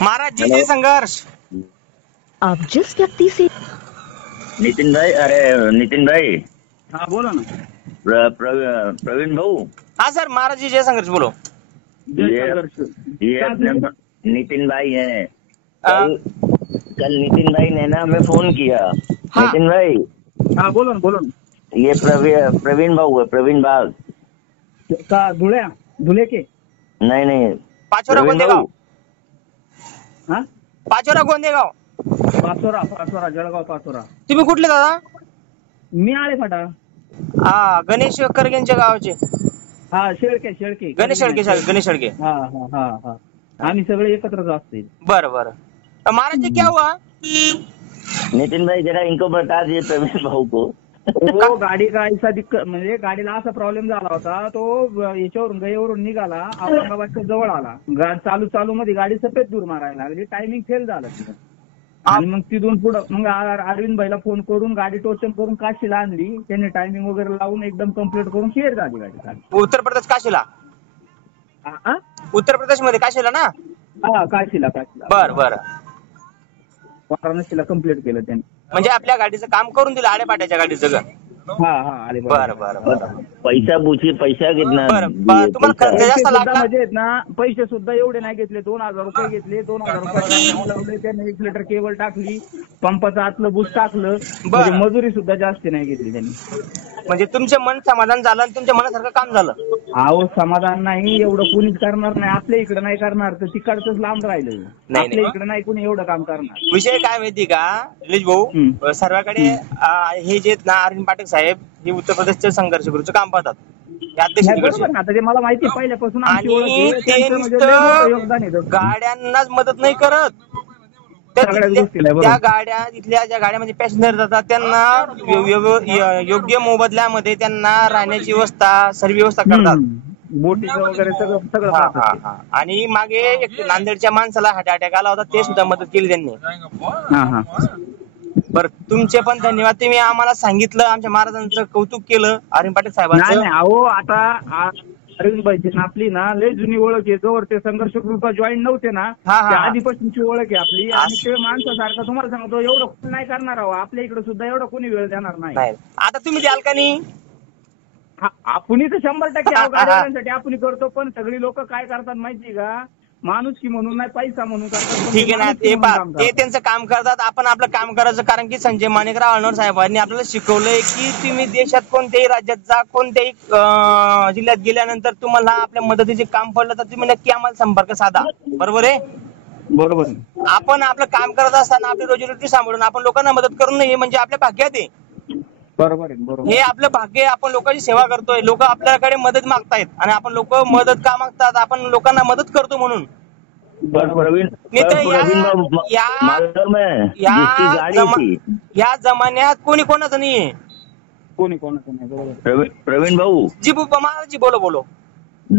महाराज जी जय संघर्ष। आप जिस व्यक्ति से नितिन भाई, अरे नितिन भाई। हाँ बोलो ना। प्रवीण भाऊ। हाँ सर, महाराज जी जय संघर्ष, बोलो। ये अपने नितिन भाई है। कल नितिन भाई ने ना हमें फोन किया। हाँ। नितिन भाई। हाँ बोलो ना, बोलो ना। ये प्रवीण भाऊ है, प्रवीण बाग का धुळे के? नहीं नहीं, पाचोरा गोंदेगाव। हाँ, पाचोरा गोंदेगाव। पाचोरा जळगाव पाचोरा। तुम्ही कुठले दादा? मी आळे फाटा। हा, गणेश करगेंच्या गावाचे। हा, शेळके गणेश शेळके। हा हा हा हा, आम्ही सगळे एकत्रच असते। बरं बरं। महाराज जी क्या हुआ? नितिन भाई जरा इनको बता दिए प्रवीण भाऊ को। तो गाडी का ऐसा दिक्कत, म्हणजे गाडीला असा प्रॉब्लेम झाला होता, तो याच्यावरून गयवरून निघाला, औरंगाबादच्या जवळ आला, चालू मध्ये गाडी सफेद दूर मारायला लागली, टायमिंग फेल झालं आणि मग तिथून पुढं मग अरविंद भाईला फोन करून गाडी टोचन करून काशीला आणली, त्यांनी टायमिंग वगैरे लावून एकदम कम्प्लीट करून शेअर झाली गाडी। उत्तर प्रदेश काशीला? उत्तर प्रदेश मध्ये काशीला ना? हा, काशीला। बरं बरं। वाराणसीला कम्प्लीट केलं त्यांनी, म्हणजे आपल्या गाडीचं काम करून दिलं, आडेपाट्याच्या गाडीचं ग? हा हा, आले। बरं बरं बरं। पैसा कितना? बरं, तुम्हाला खर्च जास्त लागला? म्हणजे ना, पैसे सुद्धा एवढे नाही घेतले, 2000 रुपये घेतले। 2000 रुपये त्यांनी 1 लिटर केबल टाकली, पंपाचं आतलं बुश टाकलं, म्हणजे मजुरी सुद्धा जास्त नाही घेतली त्यांनी। म्हणजे तुमचे मन समाधान झालं आणि तुमच्या मनासारखं काम झालं? अहो, समाधान नाही एवढं कोणीच करणार नाही, आपल्या इकडे नाही करणार तर तिकडचंच लांब राहिलं। आपल्या इकडे नाही कोणी एवढं काम करणार। विषय काय माहिती का निलेश भाऊ, सर्वांकडे हे जे ना अरविंद पाठक साहेब हे उत्तर प्रदेशचे संघर्ष गुरुचं काम पाहतात, बरोबर ना? आता ते मला माहिती पहिल्यापासून, आणि ते गाड्यांनाच मदत नाही करत, त्या गाड्या इथल्या ज्या गाड्यामध्ये पॅसेंजर जातात त्यांना योग्य मोबदल्यामध्ये त्यांना राहण्याची व्यवस्था, सर्व व्यवस्था करतात, बोटीचं वगैरे सगळं। आणि मागे एक नांदेडच्या माणसाला हार्ट अटॅक आला होता, ते सुद्धा मदत केली त्यांनी। बरं, तुमचे पण धन्यवाद, तुम्ही आम्हाला सांगितलं, आमच्या महाराजांचं कौतुक केलं, अरविंद पाटील साहेबांचं। अहो, आता अरविंद भाईची आपली ना लय जुनी ओळख आहे, जोवर ते संघर्ष ग्रुपला जॉईन नव्हते ना, आधीपासूनची ओळख आहे आपली, आणि ते माणसासारखं तुम्हाला सांगतो एवढं कोण नाही करणार आहो, आपल्या इकडे सुद्धा एवढं कोणी वेळ देणार नाही। आता तुम्ही द्याल का नाही? आपण तर 100% गाड्यांसाठी आपण करतो, पण सगळी लोक काय करतात माहिती का, माणुसकी म्हणून नाही, पैसा म्हणून करतात। ठीक आहे ना, ते त्यांचं काम करतात, आपण आपलं काम करायचं, कारण की संजय माणिकराव अळनोर साहेबांनी आपल्याला शिकवलंय की तुम्ही देशात कोणत्याही राज्यात जा, कोणत्याही जिल्ह्यात गेल्यानंतर तुम्हाला आपल्या मदतीचे काम पडलं तर तुम्ही नक्की आम्हाला संपर्क साधा, बरोबर आहे? बरोबर। आपण आपलं काम करत असताना आपली रोजीरोटी सांभाळून आपण लोकांना मदत करून नाही, म्हणजे आपल्या भाग्यात आहे। बरोबर आहे। हे आपलं भाग्य, आपण लोकांची सेवा करतोय, लोक आपल्याकडे मदत मागतायत आणि आपण लोक मदत का मागतात, आपण लोकांना मदत करतो म्हणून। या जमान्यात कोणी कोणाचं नाहीये। कोणी कोणाचं नाही। प्रवीण भाऊ जी महाराज जी, बोलो बोलो।